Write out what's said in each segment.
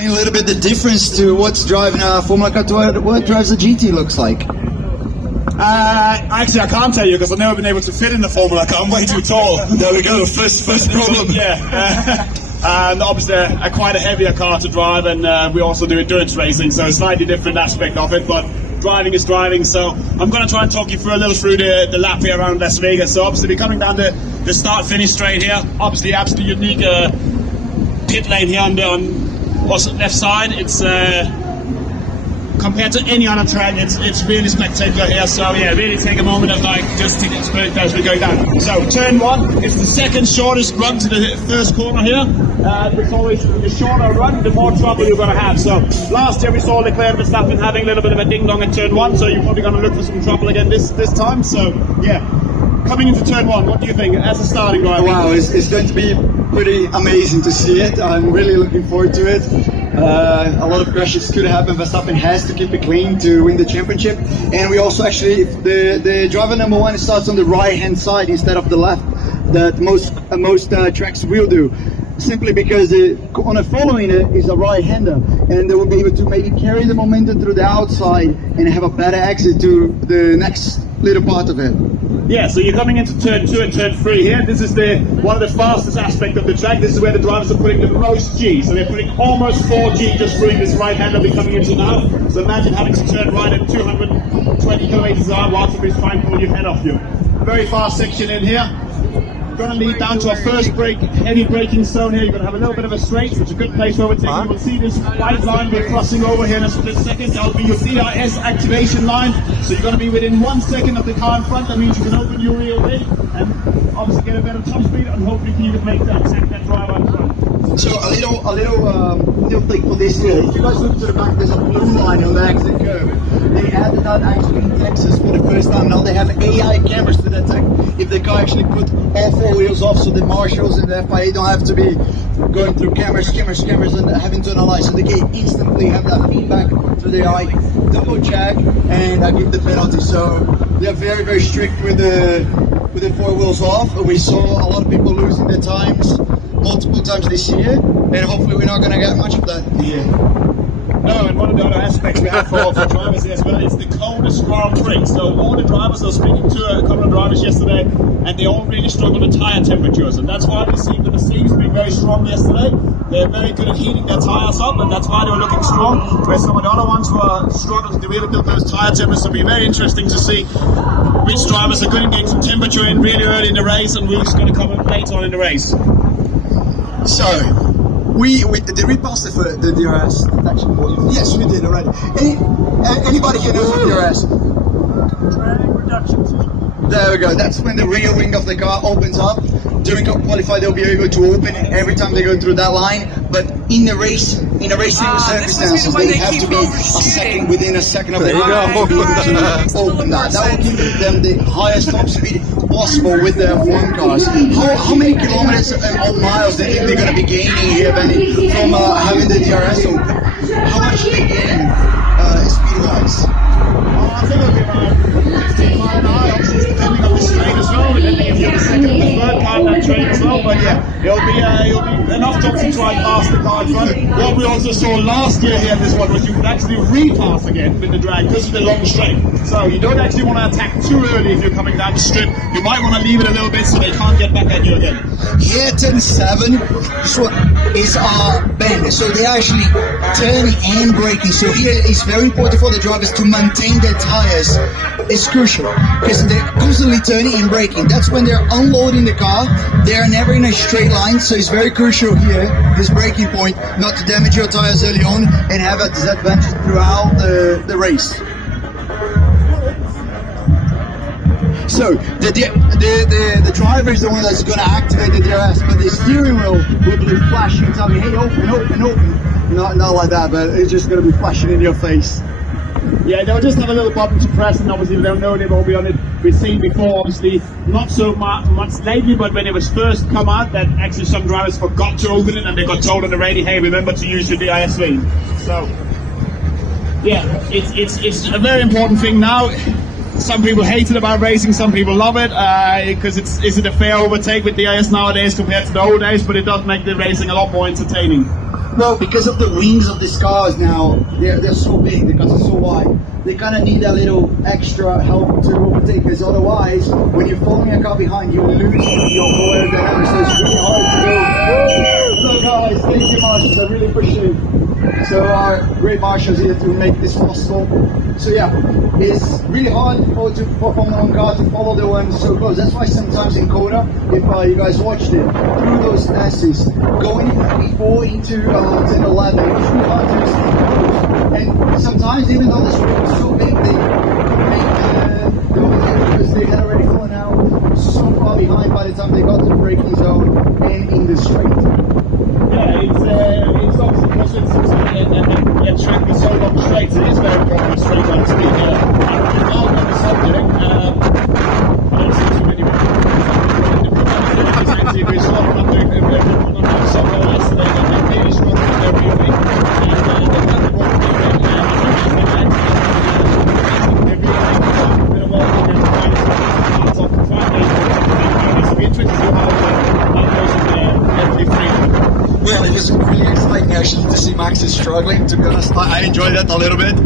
explain a little bit the difference to what's driving a Formula Car to what drives a GT looks like. Actually, I can't tell you because I've never been able to fit in the Formula Car. I'm way too tall. There we go, first problem. Yeah. And obviously quite a heavier car to drive, and we also do endurance racing, so a slightly different aspect of it, but driving is driving. So I'm going to try and talk you through a little through the lap here around Las Vegas. So obviously we're coming down the start-finish straight here. Obviously absolutely unique pit lane here on the left side. It's compared to any other track, it's really spectacular here. So yeah, really take a moment of like just to experience as we go down. So turn one, it's the second shortest run to the first corner here. It's always the shorter run, the more trouble you're going to have. So last year we saw Leclerc and Verstappen having a little bit of a ding dong at turn one, so you're probably going to look for some trouble again this time. So yeah, coming into turn one, what do you think as a starting driver? Wow, it's going to be pretty amazing to see it. I'm really looking forward to it. A lot of crashes could happen. Verstappen has to keep it clean to win the championship, and we also actually the driver number one starts on the right hand side instead of the left that most tracks will do, simply because on a following it is a right hander, and they will be able to maybe carry the momentum through the outside and have a better exit to the next little part of it. Yeah, so you're coming into turn 2 and turn 3 here. This is one of the fastest aspects of the track. This is where the drivers are putting the most G. So they're putting almost 4 G just through this right hander we're coming into now. So imagine having to turn right at 220 kilometers an hour while somebody's trying to pull your head off you. A very fast section in here. Going to lead down to our first heavy braking zone here. You're going to have a little bit of a straight, so it's a good place for overtaking. You will see this white line we're crossing over here in a split second. That'll be your DRS activation line. So you're going to be within 1 second of the car in front. That means you can open your rear wing and obviously get a better top speed, and hopefully you can make that drive out front. So a little thing for this here. If you guys look to the back, there's a blue line on the exit curve. They added that actually in Texas for the first time. Now they have AI cameras to detect if the car actually put all 4 wheels off, so the marshals and the FIA don't have to be going through cameras and having to analyze. So they can instantly have that feedback through the AI, double check, and give the penalty. So they're very, very strict with the 4 wheels off. We saw a lot of people losing their times multiple times this year, and hopefully we're not going to get much of that here. No, and one of the other aspects we have for drivers here as well is the coldest Grand Prix. So all the drivers, I was speaking to a couple of drivers yesterday, and they all really struggle with tyre temperatures, and that's why we see the Mercedes being very strong yesterday. They're very good at heating their tyres up, and that's why they were looking strong, where some of the other ones were struggling to really build those tyre temperatures. So it'll be very interesting to see which drivers are good at getting some temperature in really early in the race, and who's going to come in late on in the race. So, did we pass the DRS detection point? Yes, we did already. Anybody here knows what DRS? Drag reduction system. There we go. That's when the rear wing of the car opens up. During qualify, they'll be able to open it every time they go through that line. But in the race, in a racing circumstances, they have to be within a second of the car to open that. That will give them the highest top speed possible with their F1 cars. How many kilometers or miles do you think they're going to be gaining here, Benny, from having the DRS open? How much do they gain speed-wise? I think it'll be around 15 miles an hour. Obviously, it's depending on the straight as well, depending if you're the second or the third car in that train as well. But yeah, it'll be enough to try past the car in front. What we also saw last year here in this one was you could actually repass again with the drag because of the long straight. So you don't actually want to attack too early if you're coming down the strip. You might want to leave it a little bit so they can't get back at you again. Here, turn 7 is bend. So they actually turn and braking. So here it's very important for the drivers to maintain their tires. It's crucial because they're constantly turning and braking. That's when they're unloading the car. They are never in a straight line, so it's very crucial here, this braking point, not to damage your tires early on and have a disadvantage throughout the race. So the driver is the one that's going to activate the DRS, but the steering wheel will be flashing, telling you, hey, open. Not like that, but it's just going to be flashing in your face. Yeah, they'll just have a little button to press, and obviously they don't know they will be on it. We've seen before, obviously, not so much lately, but when it was first come out, that actually some drivers forgot to open it, and they got told on the radio, hey, remember to use your DRS lane. So, yeah, it's a very important thing now. Some people hate it about racing, some people love it, because is it a fair overtake with DRS nowadays compared to the old days, but it does make the racing a lot more entertaining. Well, because of the wings of these cars now, they're so big, the cars are so wide. They kind of need a little extra help to overtake, because otherwise, when you're following a car behind, you lose your whole aerodynamics. So it's really hard to go. So guys, thank you, marshals. I really appreciate it. So our great marshals here to make this possible. So yeah, it's really hard for Formula 1 cars to follow the ones so close. That's why sometimes in Kona, if you guys watched it, through those passes, going before into 10, 11, it's really hard to stay close. And sometimes, even though the street was so big, they couldn't make the overtake because they had already fallen out so far behind by the time they got to the braking zone and in the straight. Yeah, it's obviously because it's track is so long straight, it is very important straight on speed here. And on the subject, I don't see too many we saw them doing somewhere yesterday that they really struggled with their wheeling. And they had the wrong wheeling, and they're really well parts off the track. It's be interesting to see how goes in the F3. Well, it was really exciting actually to see Max is struggling. To be honest, I enjoyed that a little bit,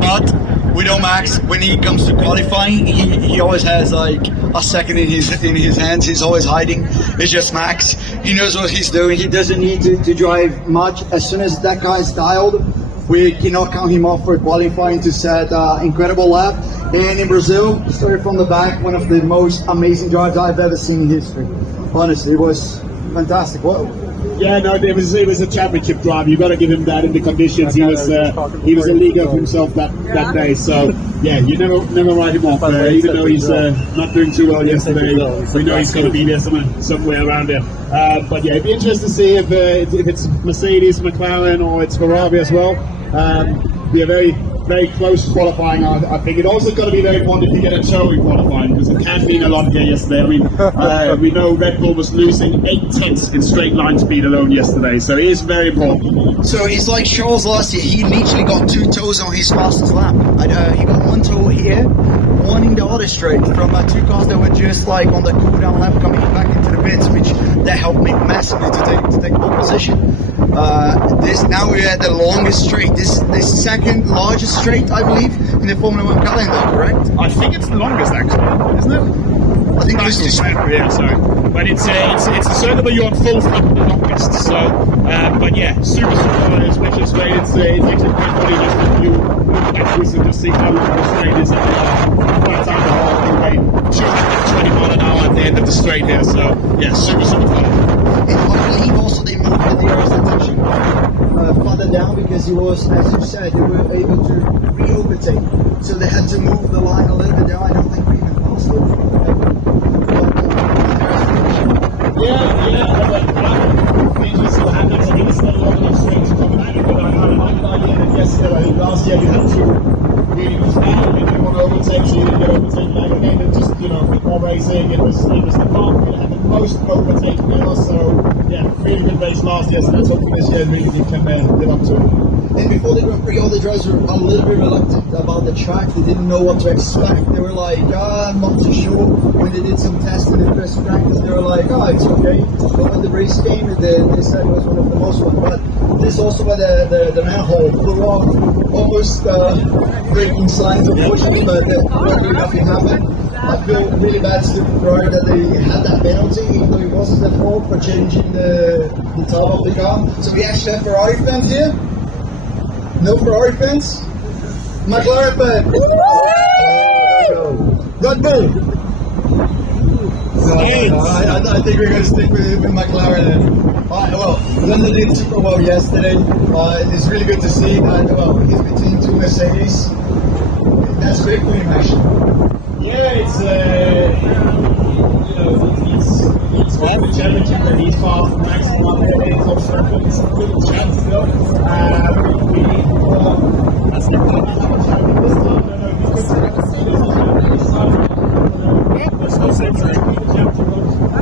but we know Max, when he comes to qualifying, he always has like a second in his hands. He's always hiding. It's just Max. He knows what he's doing. He doesn't need to drive much. As soon as that car is dialed, we cannot count him off for qualifying to set incredible lap. And in Brazil, started from the back, one of the most amazing drives I've ever seen in history. Honestly, it was fantastic. Yeah, no, it was a championship drive. You got to give him that in the conditions. He was a league of himself that day. So yeah, you never write him off. Even though he's not doing too well yesterday, we know he's going to be there somewhere around there. But yeah, it'd be interesting to see if it's Mercedes, McLaren, or it's Ferrari as well. Be a very close qualifying. I think it also got to be very important if you get a toe in qualifying, because it can mean a lot here yesterday. I mean, we know Red Bull was losing 8/10 in straight line speed alone yesterday, so it is very important. So it's like Charles last year. He literally got 2 toes on his fastest lap. He got 1 toe here, 1 in the other straight from 2 cars that were just like on the cool down lap coming back into the pits, which that helped me massively to take pole position. Now we're at the longest straight. This second largest straight, I believe, in the Formula 1 calendar, correct? I think it's the longest actually, isn't it? I think it was just yeah, sorry, but it's the circuit where you're on full front the longest. So, but yeah, super special straight. It's actually quite funny just to you look backwards and just see how long the straight is. Quite time the whole way, 20 mile an hour at the end of the straight here. So yeah, super fun. And I believe also they moved the areas detection further down because it was, as you said, they were able to re-overtake. So they had to move the line a little bit down. I don't think we even passed it. Usually still happens. I mean, it's not a long enough straight to come out, but I like the idea that yesterday, I think last year you had to really push down and you want to overtake, so you didn't get overtaken back again, and just, you know, with more racing, it was the car that had the most overtaking ever, so yeah, really good race last year, so let's hope this year really can live up to it. And before the Grand Prix, all the drivers were a little bit reluctant about the track. They didn't know what to expect. They were like, I'm not too sure. When they did some tests in the first practice, they were like, it's okay. But when the race came, they said it was one of the most fun. But this is also where the manhole flew off, almost breaking signs, unfortunately, but luckily nothing happened. I feel really bad to Ferrari that they had that penalty, even though it wasn't their fault for changing the top of the car. So we actually have Ferrari fans here. No Ferrari fans? McLaren fan! Red Bull! So, I think we're going to stick with McLaren then. Well, London did super well yesterday. It's really good to see. He's between 2 Mercedes. That's great for him actually. Yeah, it's he's won the championship and he's fast maximum up there in top circle. It's a good chance still. We need more. That's the point. This time, there's no sense in the championship.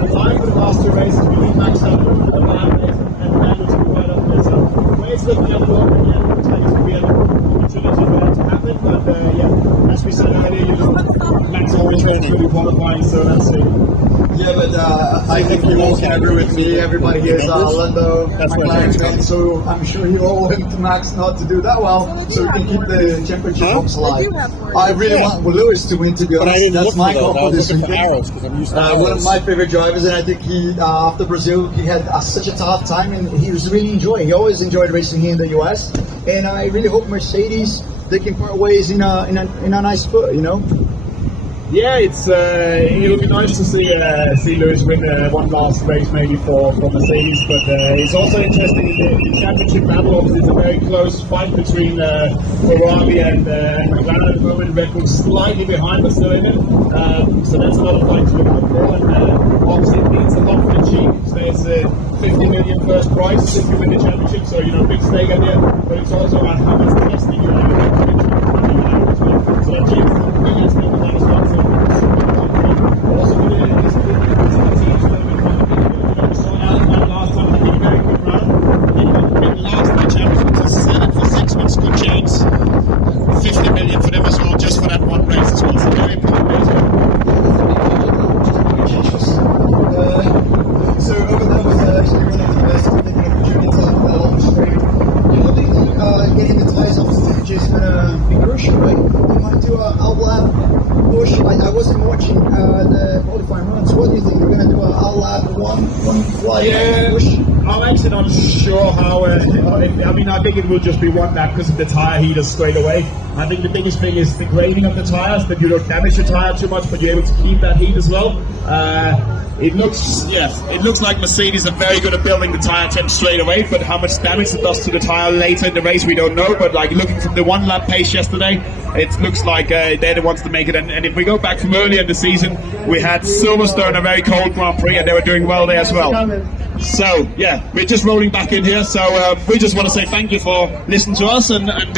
The time for the last 2 races, we need Max up and Lamb and Lamb to be right up there. So, ways looking at the moment, yeah, looks like it's going to be an opportunity for that to happen. But yeah, as we said earlier, Max always goes through qualifying, so that's it. Yeah, but I think you all can agree with me. Everybody here is Lando McLaren fan, so I'm sure you all want to Max not to do that well, so we can keep the championship hopes alive. I really want Lewis to win, to be honest. That's my call for this weekend. One of my favorite drivers, and I think he, after Brazil, he had such a tough time, and he was really enjoying. He always enjoyed racing here in the US, and I really hope Mercedes, they can part ways in a nice foot, you know. Yeah, it'll be nice to see Lewis win one last race maybe for Mercedes, but it's also interesting in the championship battle. Obviously, it's a very close fight between Ferrari and McLaren at the moment. Red Bull slightly behind, but still in it. So that's another fight to look out for, and obviously it means a lot for the team. So there's 50 million first prize if you win the championship, so big stake in there. But it's also about how much testing you have to do. So that team really has been that as well. Also, last time he did a very good run. He got last in the championship to 7 for 6 with good chance. 50 million for them as well, just for that one race as well. So very important race. So over there was actually one of the best opportunities on the straight. How do you think getting the tyres off the stage is going to be crucial, right? You might do a outlap push. I wasn't watching the qualifying runs. What do you think? You're going to do a outlap one fly push? I'm actually not sure how. I think it will just be one lap because of the tire heater straight away. I think the biggest thing is the grading of the tires, that you don't damage the tire too much, but you're able to keep that heat as well. It looks like Mercedes are very good at building the tire temp straight away, but how much damage it does to the tire later in the race we don't know. But like looking from the one lap pace yesterday, it looks like they're the ones to make it. And if we go back from earlier in the season, we had Silverstone, a very cold Grand Prix, and they were doing well there as well. So yeah, we're just rolling back in here. So we just want to say thank you for listening to us and